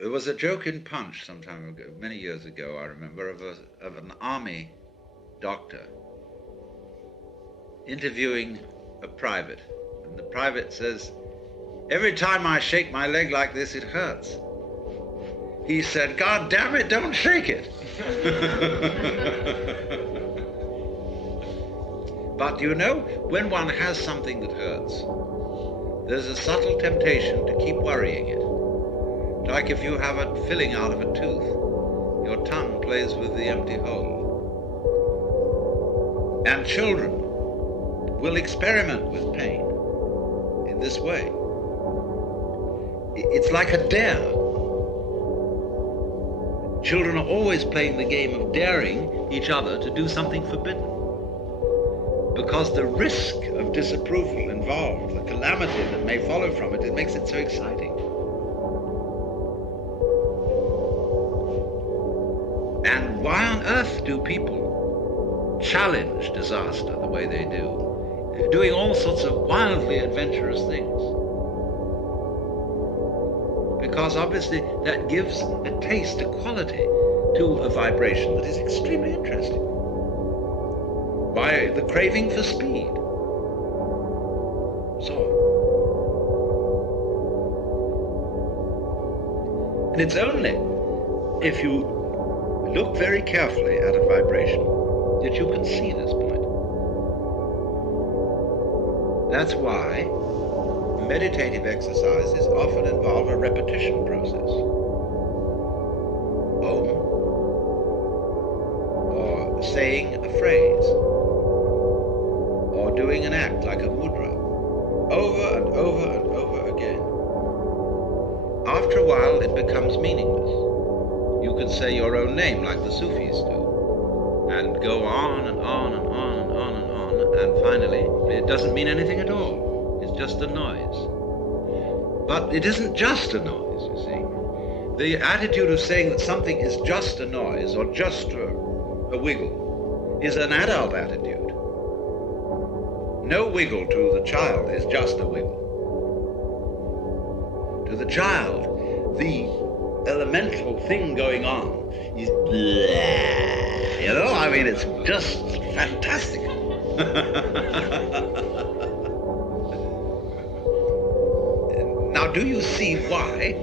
There was a joke in Punch some time ago, many years ago, I remember, of an army doctor interviewing a private. And the private says, "Every time I shake my leg like this, it hurts." He said, "God damn it, don't shake it." But you know, when one has something that hurts, there's a subtle temptation to keep worrying it. Like if you have a filling out of a tooth, your tongue plays with the empty hole. And children will experiment with pain in this way. It's like a dare. Children are always playing the game of daring each other to do something forbidden. Because the risk of disapproval involved, the calamity that may follow from it, it makes it so exciting. And why on earth do people challenge disaster the way they do, doing all sorts of wildly adventurous things? Because obviously that gives a taste, a quality to a vibration that is extremely interesting. By the craving for speed. So on. And it's only if you look very carefully at a vibration that you can see this point. That's why meditative exercises often involve a repetition process. Or saying a phrase, or doing an act like a mudra, over and over and over again. After a while, it becomes meaningless. You can say your own name like the Sufis do, and go on and on and on and on and on, and finally, it doesn't mean anything at all. It's just a noise. But it isn't just a noise, you see. The attitude of saying that something is just a noise or just a wiggle is an adult attitude. No wiggle to the child is just a wiggle. To the child, the elemental thing going on is blah, you know, I mean, it's just fantastic. Now, do you see why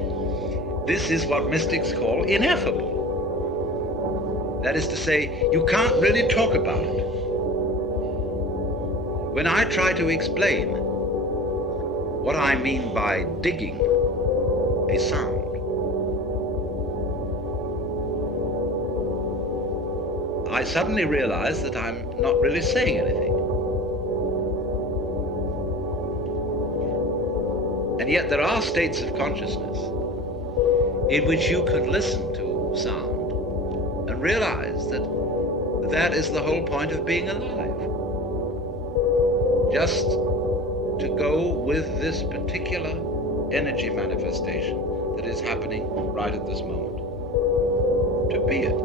this is what mystics call ineffable? That is to say, you can't really talk about it. When I try to explain what I mean by digging a sound, I suddenly realize that I'm not really saying anything. And yet there are states of consciousness in which you can listen to sound and realize that that is the whole point of being alive. Just to go with this particular energy manifestation that is happening right at this moment. To be it.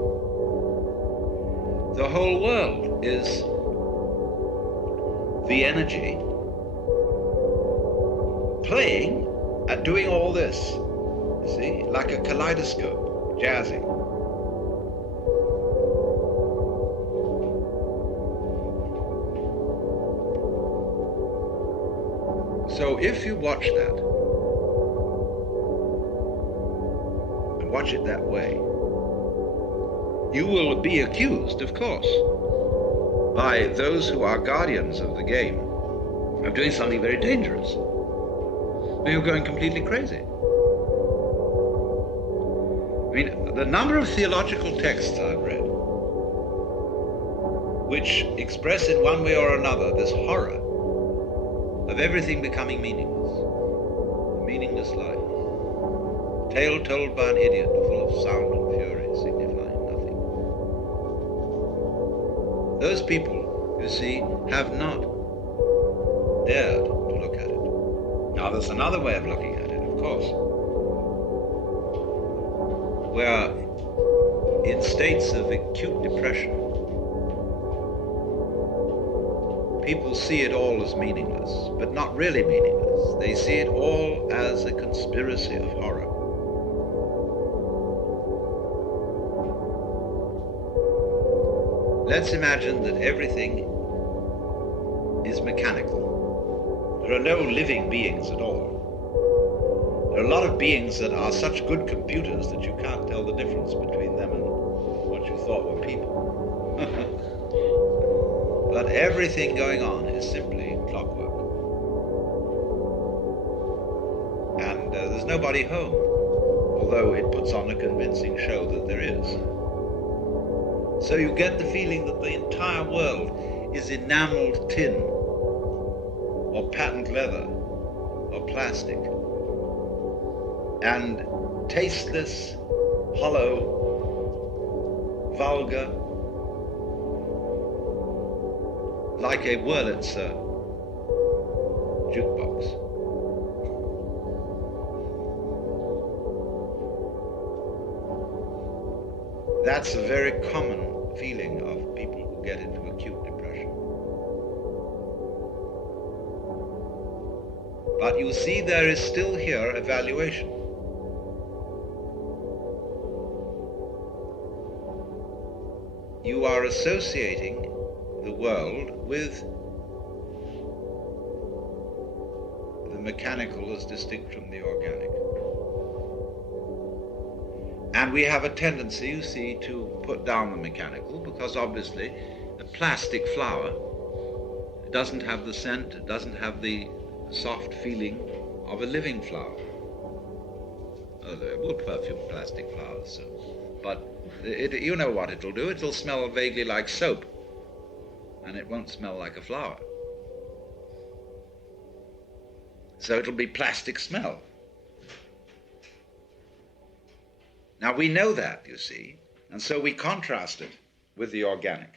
The whole world is the energy playing and doing all this, you see, like a kaleidoscope, jazzing. So if you watch that, and watch it that way, you will be accused, of course, by those who are guardians of the game of doing something very dangerous. You're going completely crazy. I mean, the number of theological texts I've read which express in one way or another this horror of everything becoming meaningless, a meaningless life, a tale told by an idiot full of sound and fury, signifying nothing. Those people, you see, have not dared to look at it. Now, there's another way of looking at it, of course, where in states of acute depression, people see it all as meaningless, but not really meaningless. They see it all as a conspiracy of horror. let's imagine that everything is mechanical. There are no living beings at all. There are a lot of beings that are such good computers that you can't tell the difference between them and what you thought were people. But everything going on is simply clockwork. And there's nobody home, although it puts on a convincing show that there is. So you get the feeling that the entire world is enameled tin, or patent leather, or plastic, and tasteless, hollow, vulgar, like a Wurlitzer jukebox. That's a very common feeling of people who get into acute depression. But you see, there is still here evaluation. You are associating the world with the mechanical as distinct from the organic. And we have a tendency, you see, to put down the mechanical, because obviously a plastic flower doesn't have the scent, it doesn't have the soft feeling of a living flower. They will perfume plastic flowers, so. But you know what it'll do, it'll smell vaguely like soap, and it won't smell like a flower. So it'll be plastic smell. Now we know that, you see, and so we contrast it with the organic.